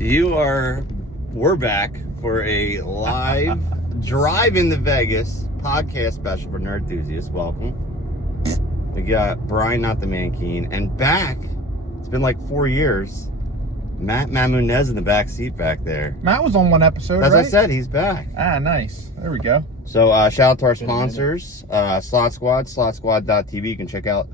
We're back for a live drive into Vegas podcast special for Nerdthusiast. Welcome. We got Brian, not the man, Keane, and back. It's been like 4 years. Matt Mamunez in the back seat back there. Matt was on one episode, As right? I said, he's back. Ah, nice. There we go. So shout out to our sponsors, Slot Squad, slotsquad.tv. You can check out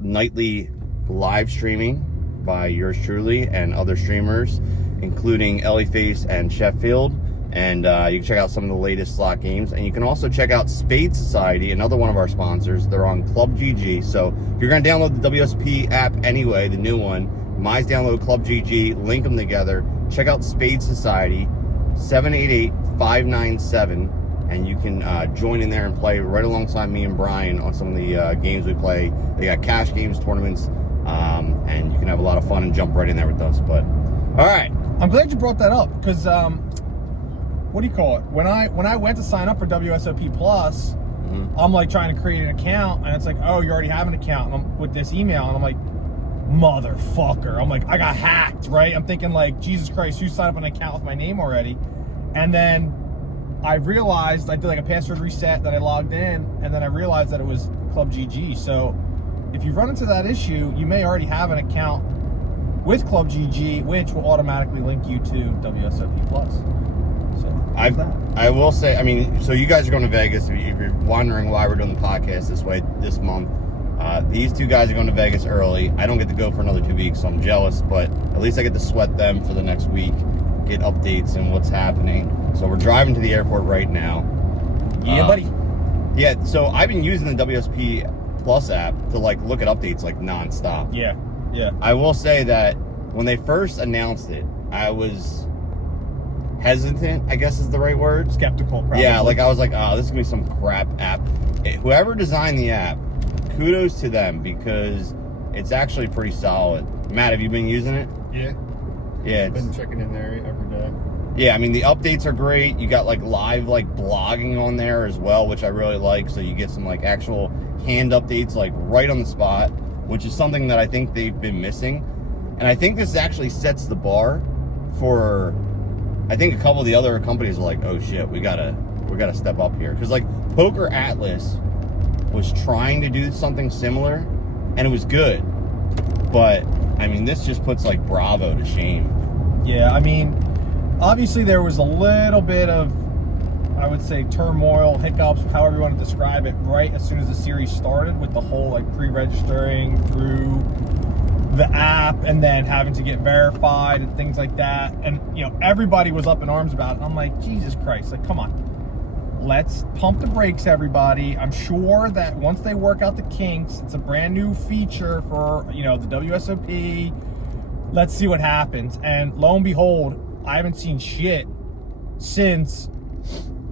nightly live streaming by yours truly and other streamers, including Ellie Face and Sheffield. And you can check out some of the latest slot games. And you can also check out Spade Society, another one of our sponsors. They're on ClubGG. So if you're going to download the WSOP app anyway, the new one, might download ClubGG, link them together. Check out Spade Society, 788-597. And you can join in there and play right alongside me and Brian on some of the games we play. They got cash games, tournaments, and you can have a lot of fun and jump right in there with us. But all right, I'm glad you brought that up because what do you call it? When I went to sign up for WSOP Plus, I'm like trying to create an account, and it's like, oh, you already have an account, and I'm with this email, and I'm like, motherfucker! I'm like, I got hacked, right? I'm thinking like, Jesus Christ, who signed up an account with my name already? And then I realized I did like a password reset, that I logged in, and then I realized that it was ClubGG. So if you run into that issue, you may already have an account with ClubGG, which will automatically link you to WSOP Plus. So I will say, I mean, so you guys are going to Vegas. If you're wondering why we're doing the podcast this way this month, these two guys are going to Vegas early. I don't get to go for another 2 weeks, so I'm jealous, but at least I get to sweat them for the next week, get updates and what's happening. So we're driving to the airport right now. Yeah, buddy. Yeah, so I've been using the WSP Plus app to like look at updates like nonstop. Yeah. I will say that when they first announced it, I was hesitant, I guess is the right word. Skeptical, probably. Yeah, like I was like, oh, this is gonna be some crap app. Whoever designed the app, kudos to them because it's actually pretty solid. Matt, have you been using it? Yeah. Yeah. I've been checking in there every day. Yeah, I mean, the updates are great. You got like live like blogging on there as well, which I really like. So you get some like actual hand updates like right on the spot, which is something that I think they've been missing. And I think this actually sets the bar for, I think a couple of the other companies are like, oh shit, we gotta step up here. Cause like Poker Atlas was trying to do something similar and it was good. But I mean, this just puts like Bravo to shame. Yeah, I mean, obviously there was a little bit of, I would say, turmoil, hiccups, however you want to describe it, right as soon as the series started with the whole like pre-registering through the app and then having to get verified and things like that. And, you know, everybody was up in arms about it. And I'm like, Jesus Christ, like, come on. Let's pump the brakes, everybody. I'm sure that once they work out the kinks, it's a brand new feature for, you know, the WSOP. Let's see what happens. And lo and behold, I haven't seen shit since,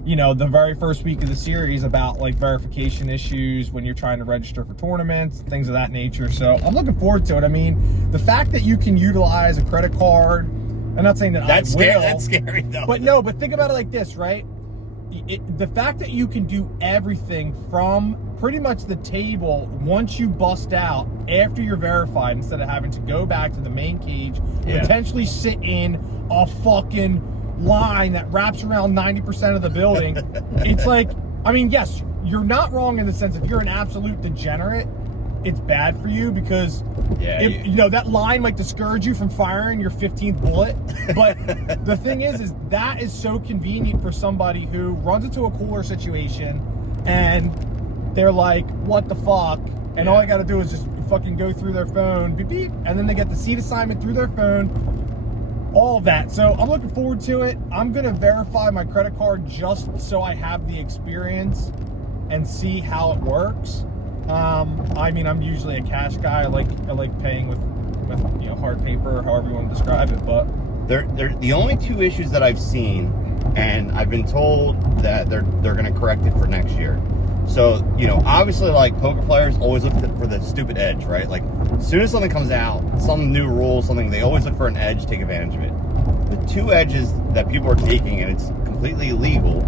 you know, the very first week of the series about like verification issues when you're trying to register for tournaments, things of that nature. So I'm looking forward to it. I mean, the fact that you can utilize a credit card, I'm not saying that That's I will. scary. That's scary though. But no, but think about it like this, right? The fact that you can do everything from pretty much the table once you bust out after you're verified instead of having to go back to the main cage, potentially sit in a fucking line that wraps around 90% of the building. It's like, I mean, yes, you're not wrong in the sense if you're an absolute degenerate, it's bad for you because you know that line might discourage you from firing your 15th bullet. But the thing is that is so convenient for somebody who runs into a cooler situation and they're like, what the fuck? And all I got to do is just fucking go through their phone, beep beep, and then they get the seat assignment through their phone. All of that. So I'm looking forward to it. I'm going to verify my credit card just so I have the experience and see how it works. I mean, I'm usually a cash guy. I like paying with you know, hard paper or however you want to describe it. But they're the only two issues that I've seen, and I've been told that they're going to correct it for next year. So, you know, obviously, like, poker players always look for the stupid edge, right? Like, as soon as something comes out, some new rule, something, they always look for an edge, take advantage of it. The two edges that people are taking, and it's completely illegal,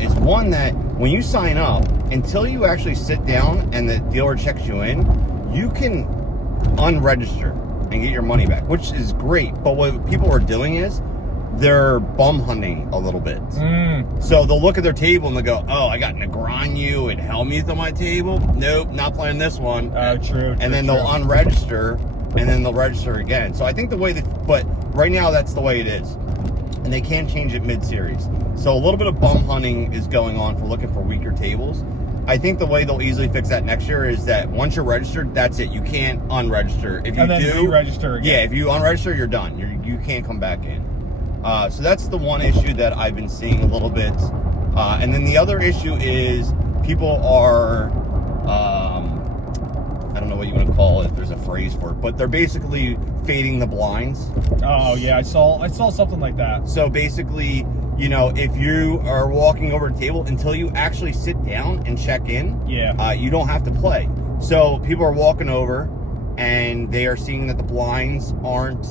is one that when you sign up, until you actually sit down and the dealer checks you in, you can unregister. and get your money back, which is great. But what people are doing is they're bum hunting a little bit. So they'll look at their table and they'll go, oh, I got Negreanu and Helmuth on my table. Nope, not playing this one. Oh, true. And then they'll unregister, and then they'll register again. So I think the way that, but right now that's the way it is. And they can't change it mid-series. So a little bit of bum hunting is going on for looking for weaker tables. I think the way they'll easily fix that next year is that once you're registered, that's it. You can't unregister. If you do, register again. yeah, if you unregister, you're done. You can't come back in. So that's the one issue that I've been seeing a little bit. And then the other issue is people are, I don't know what you want to call it, if there's a phrase for it, but they're basically fading the blinds. Oh yeah, I saw something like that. So basically, you know, if you are walking over a table, until you actually sit down and check in, you don't have to play. So people are walking over and they are seeing that the blinds aren't,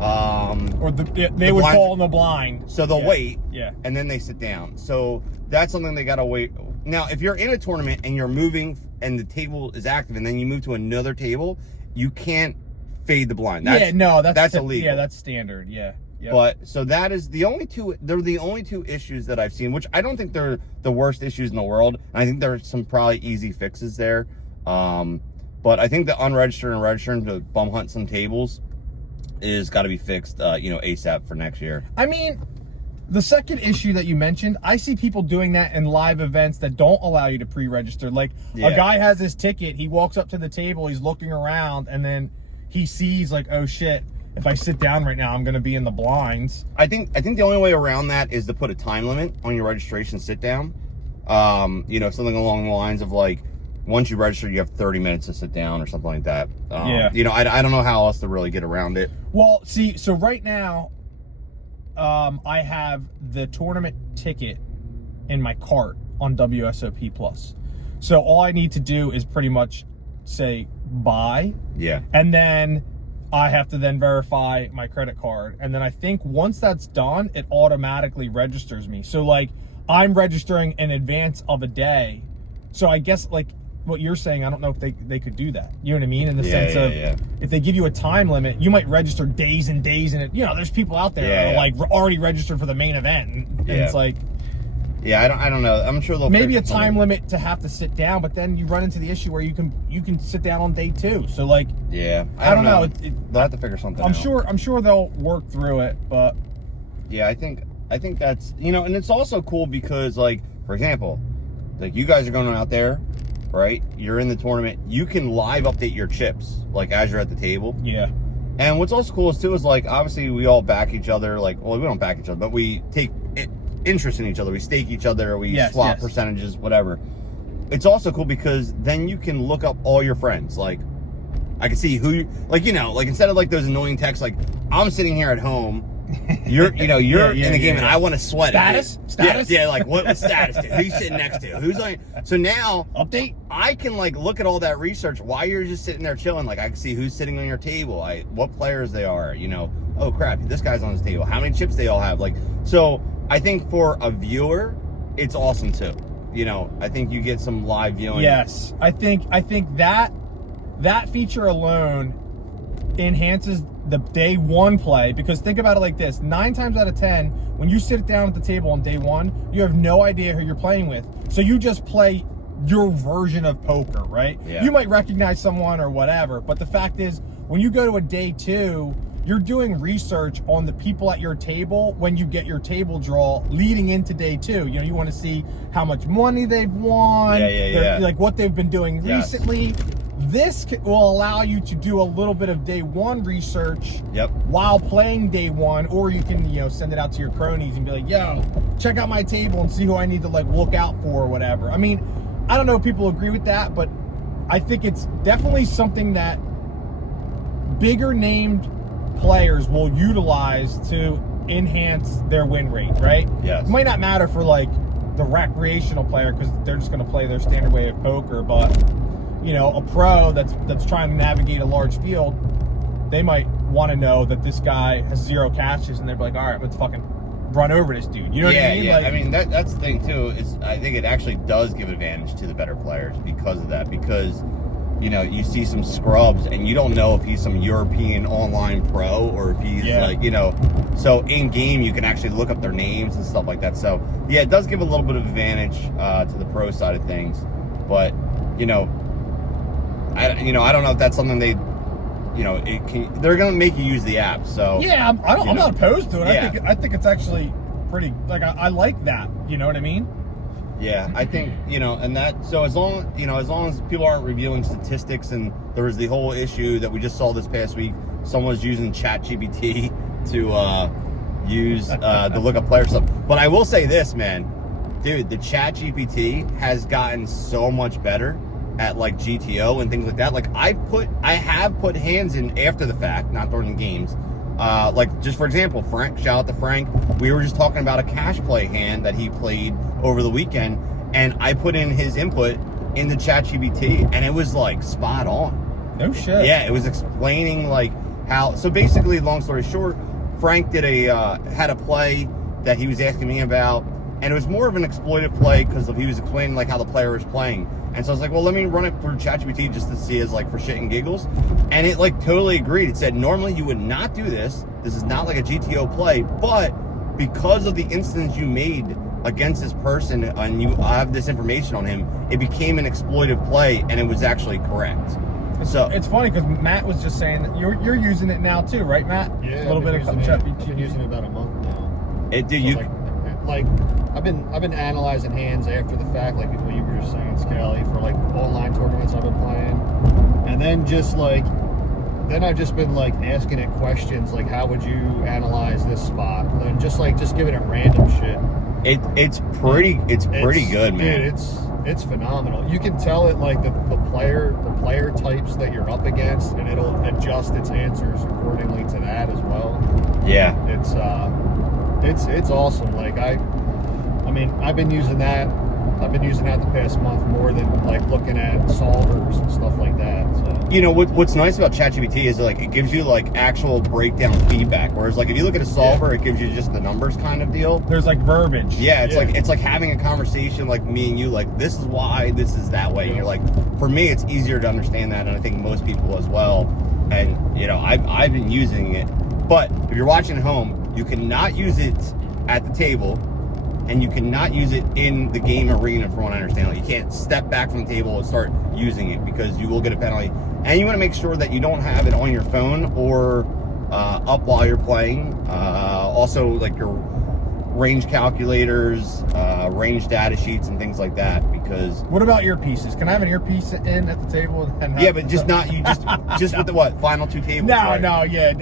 or they would fall in the blind. So they'll wait, yeah, and then they sit down. So that's something they gotta wait. Now, if you're in a tournament and you're moving and the table is active, and then you move to another table, you can't fade the blind. That's illegal. Yeah, that's standard. Yeah. Yep. But so that is the only two. They're the only two issues that I've seen, which I don't think they're the worst issues in the world. I think there's some probably easy fixes there. But I think the unregistered and registering to bum hunt some tables is got to be fixed, ASAP for next year. I mean, the second issue that you mentioned, I see people doing that in live events that don't allow you to pre-register. Like, a guy has his ticket, he walks up to the table, he's looking around, and then he sees, like, oh shit, if I sit down right now, I'm going to be in the blinds. I think the only way around that is to put a time limit on your registration sit down. Something along the lines of, like, once you register, you have 30 minutes to sit down or something like that. I don't know how else to really get around it. Well, see, so right now, I have the tournament ticket in my cart on WSOP Plus. So all I need to do is pretty much say buy. Yeah. And then I have to then verify my credit card. And then I think once that's done, it automatically registers me. So, like, I'm registering in advance of a day. So I guess, like, what you're saying, I don't know if they could do that. You know what I mean? In the sense of if they give you a time limit, you might register days and days in it. You know, there's people out there that are like already registered for the main event, and it's like, I don't know. I'm sure they'll maybe a time limit to have to sit down, but then you run into the issue where you can sit down on day 2. So, like, I don't know. They'll have to figure something out. I'm sure they'll work through it, but I think that's, and it's also cool because, like, for example, like, you guys are going out there, right? You're in the tournament. You can live update your chips, like, as you're at the table. Yeah. And what's also cool is, like, obviously we all back each other. Like, well, we don't back each other, but we take interest in each other. We stake each other. We swap percentages, whatever. It's also cool because then you can look up all your friends. Like, I can see who, like, instead of, like, those annoying texts, like, I'm sitting here at home. You're in the game, and I want to sweat status? Like, what status? Who's sitting next to? Who's like? So now, update. I can, like, look at all that research while you're just sitting there chilling. Like, I can see who's sitting on your table, what players they are. Oh crap, this guy's on his table. How many chips they all have? Like, so I think for a viewer, it's awesome too. I think you get some live viewing. Yes, I think that feature alone enhances the day 1 play, because think about it like this: 9 times out of 10, when you sit down at the table on day 1, you have no idea who you're playing with, so you just play your version of poker, right? You might recognize someone or whatever, but the fact is, when you go to a day 2, you're doing research on the people at your table when you get your table draw leading into day 2. You want to see how much money they've won, like what they've been doing recently. This will allow you to do a little bit of day 1 research while playing day 1, or you can, send it out to your cronies and be like, yo, check out my table and see who I need to, like, look out for or whatever. I mean, I don't know if people agree with that, but I think it's definitely something that bigger named players will utilize to enhance their win rate, right? Yes. It might not matter for, like, the recreational player because they're just going to play their standard way of poker, but a pro that's trying to navigate a large field, they might want to know that this guy has 0 cashes, and they're like, all right, let's fucking run over this dude. You know what I mean? Yeah, I mean, that's the thing too, is I think it actually does give advantage to the better players because of that, because you know, you see some scrubs and you don't know if he's some European online pro or if he's like, you know, so in game you can actually look up their names and stuff like that. So yeah, it does give a little bit of advantage to the pro side of things, but you know, I don't know if that's something they, you know, they're gonna make you use the app. So yeah, I'm not opposed to it. Yeah. I think it's actually pretty, like, I like that. You know what I mean? Yeah, I think, you know, and that, so as long as people aren't reviewing statistics, and there was the whole issue that we just saw this past week, someone was using ChatGPT to use the look up player stuff. But I will say this, man, dude, the ChatGPT has gotten so much better at like GTO and things like that. Like I have put hands in after the fact, not during the games. Like just for example, Frank, shout out to Frank. We were just talking about a cash play hand that he played over the weekend, and I put in his input in the ChatGPT, and it was like spot on. No shit. Yeah, it was explaining like how. So basically, long story short, Frank did had a play that he was asking me about, and it was more of an exploitive play because he was explaining like how the player was playing. And so I was like, well, let me run it through ChatGPT just to see as like for shit and giggles. And it like totally agreed. It said, normally you would not do this. This is not like a GTO play, but because of the instance you made against this person and you have this information on him, it became an exploitive play and it was actually correct. So it's funny because Matt was just saying that you're using it now too, right, Matt? Yeah, a little bit of ChatGPT. I've been using it about a month now. It did So you like I've been analyzing hands after the fact, like what you were just saying, Scally, for like online tournaments I've been playing, and then I've just been like asking it questions like, how would you analyze this spot? And then just giving it random shit. It's pretty good, man. Dude, it's phenomenal. You can tell it like the player types that you're up against, and it'll adjust its answers accordingly to that as well. Yeah. It's awesome. Like I mean, I've been using that the past month more than like looking at solvers and stuff like that. So You know what's nice about ChatGPT is like it gives you like actual breakdown feedback, whereas like if you look at a solver, it gives you just the numbers kind of deal. There's like verbiage. Yeah, it's like having a conversation like me and you, like this is why this is that way. And you're like, for me, it's easier to understand that, and I think most people as well. And you know, I've been using it, but if you're watching at home, you cannot use it at the table, and you cannot use it in the game arena, from what I understand. Like, you can't step back from the table and start using it because you will get a penalty. And you want to make sure that you don't have it on your phone or up while you're playing. Also, like your range calculators, range data sheets, and things like that. Because what about earpieces? Can I have an earpiece in at the table? And yeah, but just not you. Just with the what final two tables. No, right? no, yeah.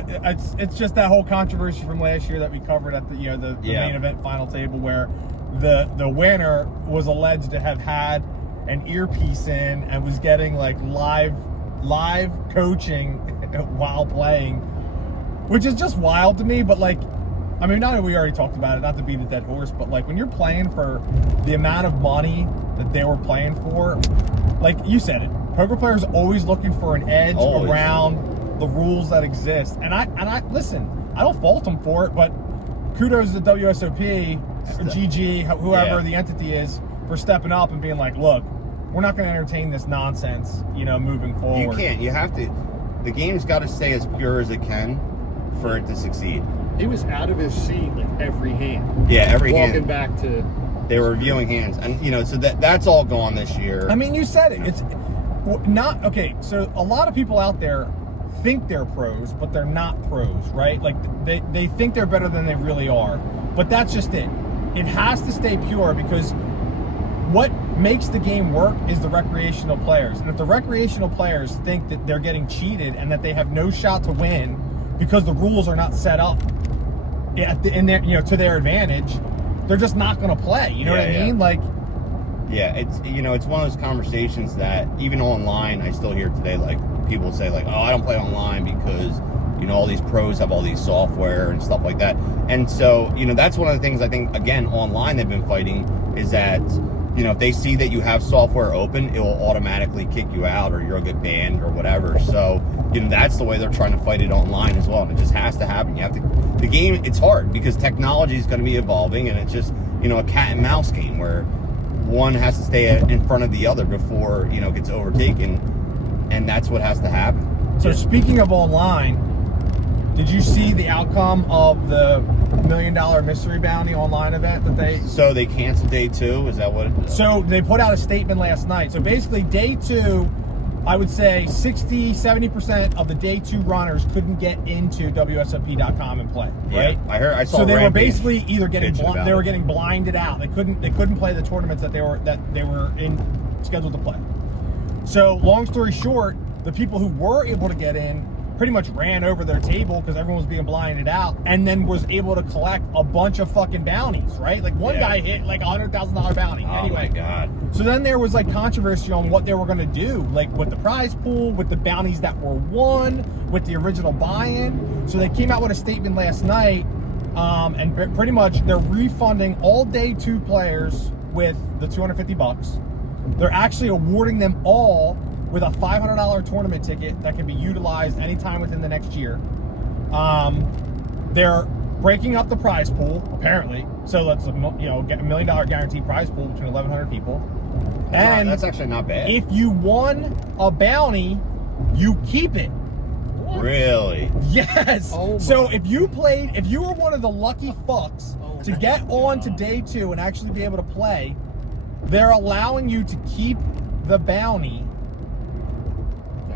It's just that whole controversy from last year that we covered at the the main event final table, where the winner was alleged to have had an earpiece in and was getting like live coaching while playing, which is just wild to me. But like, I mean, we already talked about it, not to beat a dead horse, but like when you're playing for the amount of money that they were playing for, like you said it, poker players always looking for an edge around the rules that exist. And I listen, I don't fault them for it, but kudos to WSOP, GG, whoever the entity is, for stepping up and being like, look, we're not going to entertain this nonsense, moving forward. You can't. You have to. The game's got to stay as pure as it can for it to succeed. he was out of his seat like every hand. Yeah, every hand. Walking back to. They were reviewing hands, and so that's all gone this year. I mean, you said it. It's not okay. So a lot of people out there think they're pros, but they're not pros, right? Like they think they're better than they really are. But that's just it. It has to stay pure, because what makes the game work is the recreational players. And if the recreational players think that they're getting cheated and that they have no shot to win because the rules are not set up in their, to their advantage, they're just not going to play. You know what I mean? Like, yeah, it's it's one of those conversations that even online I still hear today. Like people say like, oh, I don't play online because all these pros have all these software and stuff like that. And so that's one of the things I think, again, online they've been fighting is that if they see that you have software open, it will automatically kick you out or you'll get banned or whatever. So that's the way they're trying to fight it online as well. And it just has to happen. You have to. The game, it's hard because technology is going to be evolving, and it's just a cat and mouse game where one has to stay in front of the other before it gets overtaken. and that's what has to happen. So speaking of online, did you see the outcome of the $1 million mystery bounty online event that they? So they canceled day 2. Is that what? So they put out a statement last night. So basically, day 2, I would say 60-70% of the day 2 runners couldn't get into WSOP.com and play. Right? Yeah, I saw. So they were Rampage basically either getting bitching about they were it. getting blinded out. They couldn't play the tournaments that they were scheduled to play. So long story short, the people who were able to get in pretty much ran over their table because everyone was being blinded out, and then was able to collect a bunch of fucking bounties, right? Like one guy hit like $100,000 bounty. Oh Anyway, my God. so then there was like controversy on what they were going to do, like with the prize pool, with the bounties that were won, with the original buy-in. So they came out with a statement last night, and pretty much they're refunding all day 2 players with the $250. They're actually awarding them all with a $500 tournament ticket that can be utilized anytime within the next year. They're breaking up the prize pool, apparently. So let's get $1 million guaranteed prize pool between 1,100 people. And that's actually not bad. if you won a bounty, you keep it. Really? Yes. Oh So my. if you were one of the lucky fucks to get on to day 2 and actually be able to play, they're allowing you to keep the bounty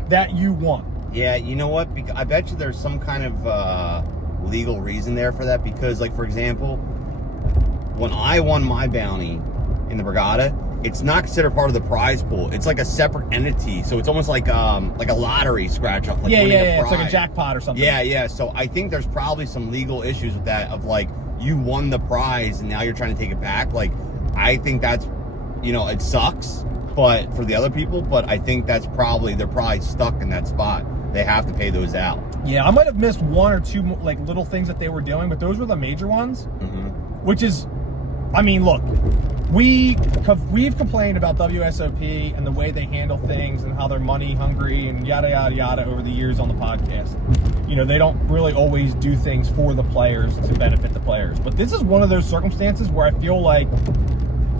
that you won. Yeah, you know what? I bet you there's some kind of legal reason there for that, because, like, for example, when I won my bounty in the Regatta, it's not considered part of the prize pool. It's like a separate entity, so it's almost like a lottery scratch off. Like winning a It's like a prize. jackpot or something. Yeah. So I think there's probably some legal issues with that, of like, you won the prize and now you're trying to take it back. Like, I think that's, it sucks, but for the other people, but I think they're probably stuck in that spot. They have to pay those out. Yeah, I might have missed 1 or 2 like little things that they were doing, but those were the major ones. Mm-hmm. Which is, I mean, look, we've complained about WSOP and the way they handle things and how they're money hungry and yada yada yada over the years on the podcast. They don't really always do things for the players to benefit the players. But this is one of those circumstances where I feel like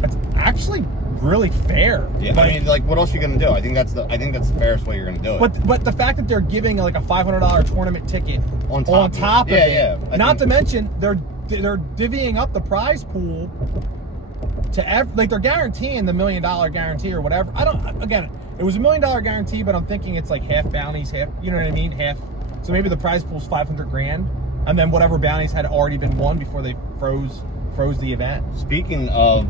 it's actually really fair. Yeah, I mean, like, what else are you gonna do? I think that's the fairest way you're gonna do it. But the fact that they're giving like a $500 tournament ticket On top of it. of it, Yeah. not to mention they're divvying up the prize pool to they're guaranteeing the $1 million guarantee or whatever. It was $1 million guarantee, but I'm thinking it's like half bounties, half, you know what I mean, half. So maybe the prize pool's $500,000, and then whatever bounties had already been won before they froze the event. Speaking of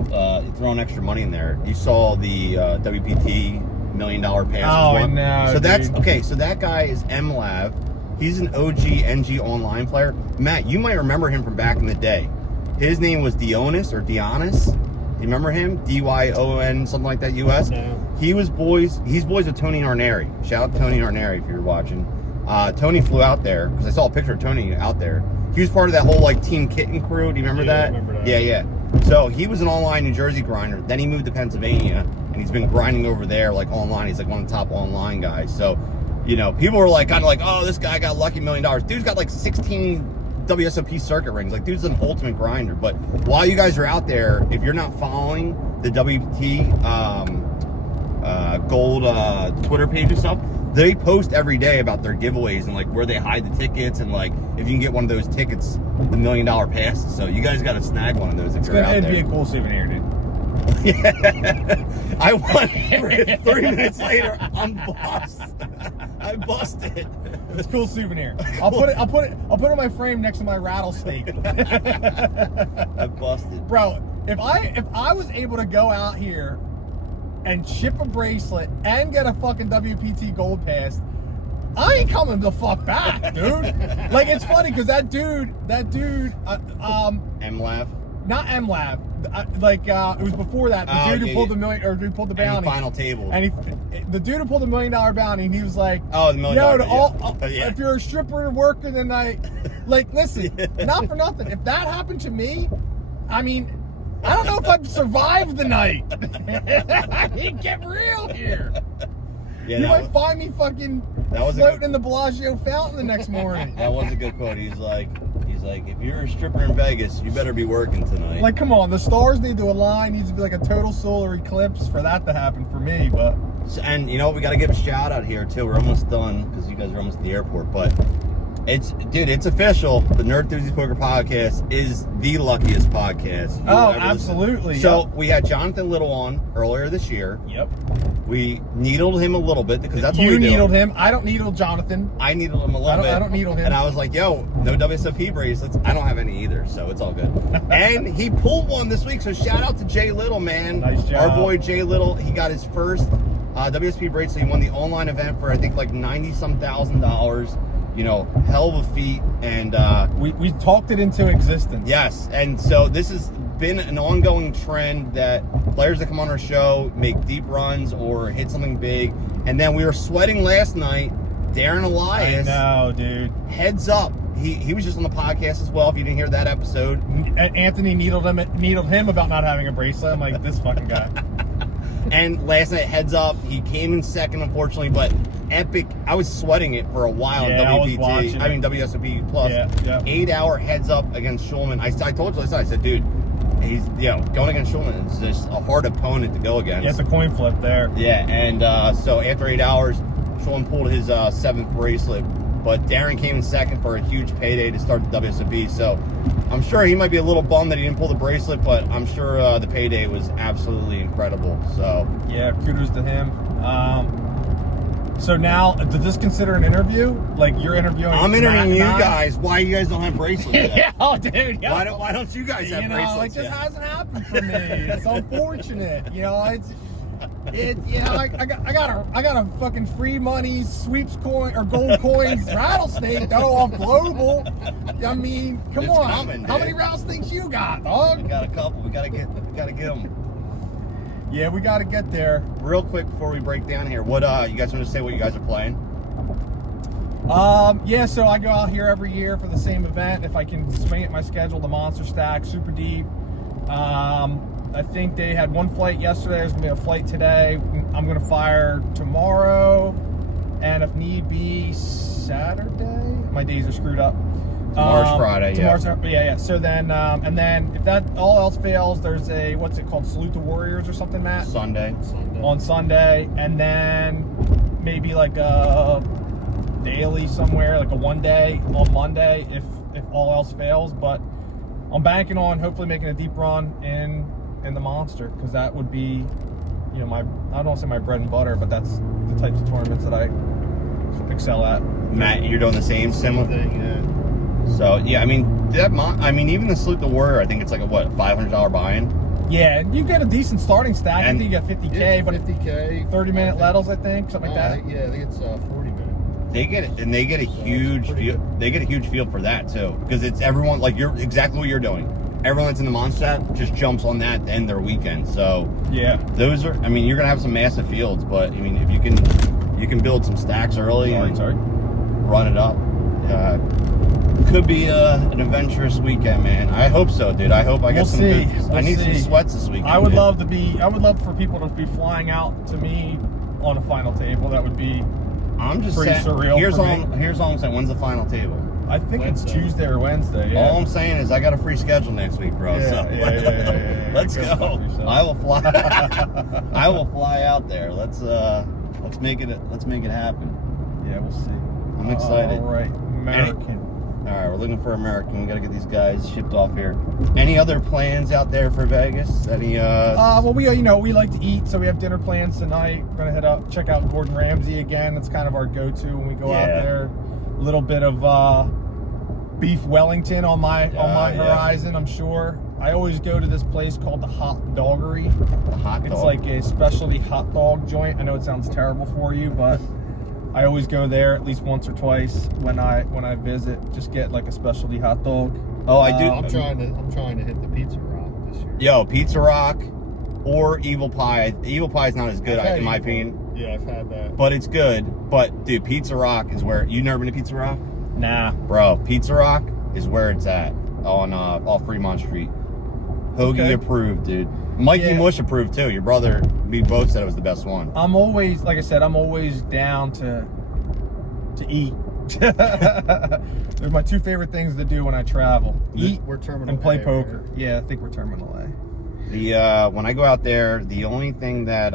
throwing extra money in there, you saw the WPT $1 million pass. Oh, I know, So that's dude. okay. So that guy is MLav. He's an OG NG online player. Matt, you might remember him from back in the day. His name was Dionis. Do you remember him? DYON, something like that, US? No. He's boys with Tony Arneri. Shout out to Tony Arneri if you're watching. Tony flew out there, because I saw a picture of Tony out there. He was part of that whole, like, Team Kitten crew. Do you remember that? I remember that. Yeah. So he was an online New Jersey grinder. Then he moved to Pennsylvania, and he's been grinding over there, like, online. He's like one of the top online guys. So, people were like, kind of like, oh, this guy got lucky $1 million. Dude's got like 16 WSOP circuit rings. Like, dude's an ultimate grinder. But while you guys are out there, if you're not following the WPT Gold Twitter page and stuff, they post every day about their giveaways and like where they hide the tickets, and like if you can get one of those tickets, the $1 million passes. So you guys got to snag one of those if you're out It'd there. be a cool souvenir, dude. I won 3 minutes later. I'm bust. I busted. It's a cool souvenir. I'll put it on my frame next to my rattlesnake. I busted. Bro, if I was able to go out here and ship a bracelet and get a fucking WPT gold pass, I ain't coming the fuck back, dude. Like, it's funny because that dude, MLav. not MLab, it was before that. The dude who pulled the million, or who pulled the bounty. Final table. And the dude who pulled the $1 million bounty, and he was like, Oh, the $1 million. Yeah. if you're a stripper working the night, like, listen, not for nothing. If that happened to me, I mean, I don't know if I'd survive the night. I mean, get real here. Yeah, You might find me fucking floating in the Bellagio fountain the next morning. That was a good quote. He's like, if you're a stripper in Vegas, you better be working tonight. Like, come on, the stars need to align. Needs to be like a total solar eclipse for that to happen for me. But And you know, we got to give a shout out here too. We're almost done because you guys are almost at the airport. But it's official. The Nerdthusiast Poker Podcast is the luckiest podcast. Oh, absolutely. So we had Jonathan Little on earlier this year. Yep. We needled him a little bit because that's what we You do. needled him. I don't needle Jonathan. I needled him a little bit. I don't needle him. And I was like, yo, no WSOP bracelets. I don't have any either, so it's all good. And he pulled one this week, so shout out to Jay Little, man. Nice job. Our boy Jay Little, he got his first WSOP bracelet. He won the online event for, I think, like $90-some thousand. You know, hell of a feat. And we talked it into existence. yes, and so this has been an ongoing trend that players that come on our show make deep runs or hit something big. And then we were sweating last night. Darren Elias, I know, dude. heads up. He was just on the podcast as well. If you didn't hear that episode, Anthony needled him about not having a bracelet. I'm like, this fucking guy. and last night, heads up, he came in second, unfortunately, but epic. I was sweating it for a while in Yeah, I was WPT. watching I mean WSOP Plus. Yeah. 8-hour heads up against Schulman. I told you last night. I said, dude, he's going against Schulman is just a hard opponent to go against. Yeah, it's a coin flip there. Yeah, and so after 8 hours, Schulman pulled his 7th bracelet. But Darren came in second for a huge payday to start the WSOP. So I'm sure he might be a little bummed that he didn't pull the bracelet, but I'm sure the payday was absolutely incredible. So yeah, kudos to him. So now, does this consider an interview? Like you're interviewing? I'm interviewing Matt you and I? guys. Why you guys don't have bracelets yet? Yeah, oh, dude. Yeah. Why don't you guys have bracelets it just yet? hasn't happened for me. It's unfortunate. You know, I got a fucking free money sweeps coin or gold coins rattlesnake though off Global. I mean, come It's on. coming, How dude. many rattlesnakes you got, We dog? got a couple. We gotta get them. Yeah, we got to get there. Real quick before we break down here, what you guys want to say? What you guys are playing? Yeah, so I go out here every year for the same event. If I can swing at my schedule, the Monster Stack, super deep. I think they had one flight yesterday. There's gonna be a flight today. I'm gonna fire tomorrow, and if need be, Saturday. My days are screwed up. Tomorrow's Friday. Tomorrow's yeah. So then, and then if that all else fails, there's a what's it called, Salute the Warriors or something, Matt? Sunday. On Sunday, and then maybe like a daily somewhere, like a 1 day on Monday if all else fails. But I'm banking on hopefully making a deep run in the Monster, because that would be, you know, I don't want to say my bread and butter, but that's the types of tournaments that I excel at. Matt, you're doing the same similar thing, yeah. So yeah, I mean even the Salute the Warrior, I think it's like a $500 buy-in. Yeah, and you get a decent starting stack. I And- think you get 50K, Yeah, but 50K, 30-minute levels, I think, something like that. I think it's 40 minute. They get it, and they get a huge pretty field. good. They get a huge field for that too, because it's everyone like you're exactly what you're doing. Everyone that's in the Monster Stack just jumps on that to end their weekend. So Yeah. those are. I mean, you're gonna have some massive fields, but I mean, if you can build some stacks early and run it up. Could be an adventurous weekend, man. I hope so, dude. I hope I get We'll some. see. I We'll need some see. sweats this weekend. I would dude. love for people to be flying out to me on a final table. That would be, I'm just pretty saying. surreal Here's for all. me. Here's all I'm saying. When's the final table? I think Wednesday. it's Tuesday or Wednesday. Yeah. All I'm saying is I got a free schedule next week, bro. Yeah, so yeah. let's Go go. fuck yourself. I will fly. I will fly out there. Let's make it happen. Yeah, we'll see. I'm excited. All right, American. All right, we're looking for American. We got to get these guys shipped off here. Any other plans out there for Vegas? Any Well, we like to eat, so we have dinner plans tonight. We're gonna head up, check out Gordon Ramsay again. That's kind of our go-to when we go out Yeah. there. A little bit of beef Wellington on my Yeah. horizon, I'm sure. I always go to this place called the Hot Doggery. the hot dog? It's like a specialty hot dog joint. I know it sounds terrible for you, but I always go there at least once or twice when I visit. Just get like a specialty hot dog. Oh, I do. I'm trying to hit the Pizza Rock this year. Yo, Pizza Rock or Evil Pie. Evil Pie is not as good, I've had in my Evil. opinion, Yeah, I've had that. but it's good. But dude, Pizza Rock is where you never been to Pizza Rock, Nah. bro. Pizza Rock is where it's at on off Fremont Street. Hoagie Okay. approved, dude. Mikey Yeah. Mush approved too. Your brother, we both said it was the best one. I'm always, like I said, I'm always down to eat. They're my two favorite things to do when I travel: eat We're terminal and play A, poker. right? Yeah, I think we're terminal A. The when I go out there, the only thing that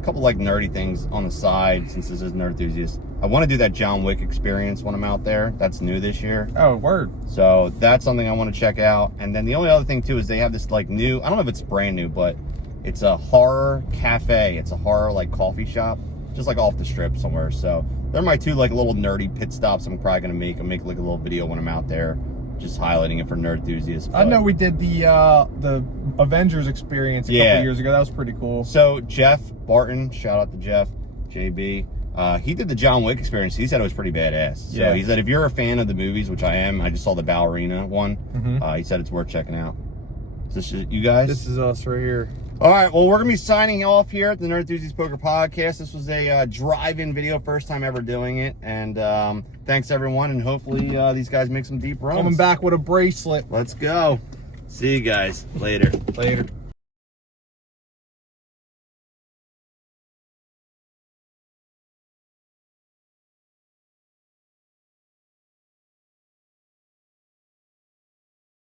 a couple like nerdy things on the side since this is Nerdthusiast. I want to do that John Wick experience when I'm out there. That's new this year. Oh, word. So that's something I want to check out. And then the only other thing too is they have this like new, I don't know if it's brand new, but it's a horror cafe. It's a horror like coffee shop, just like off the strip somewhere. So they're my two like little nerdy pit stops I'm probably gonna make. I'll make like a little video when I'm out there, just highlighting it for Nerdthusiast. I know we did the Avengers experience a couple years ago. That was pretty cool. So Jeff Barton, shout out to Jeff, JB. He did the John Wick experience. He said it was pretty badass. So he said if you're a fan of the movies, which I am, I just saw the ballerina one. He said it's worth checking out. Is this you guys? This is us right here. All right, well, we're going to be signing off here at the Nerdthusiast Poker Podcast. This was a drive-in video, first time ever doing it. And thanks, everyone, and hopefully these guys make some deep runs. Coming back with a bracelet. Let's go. See you guys later. Later.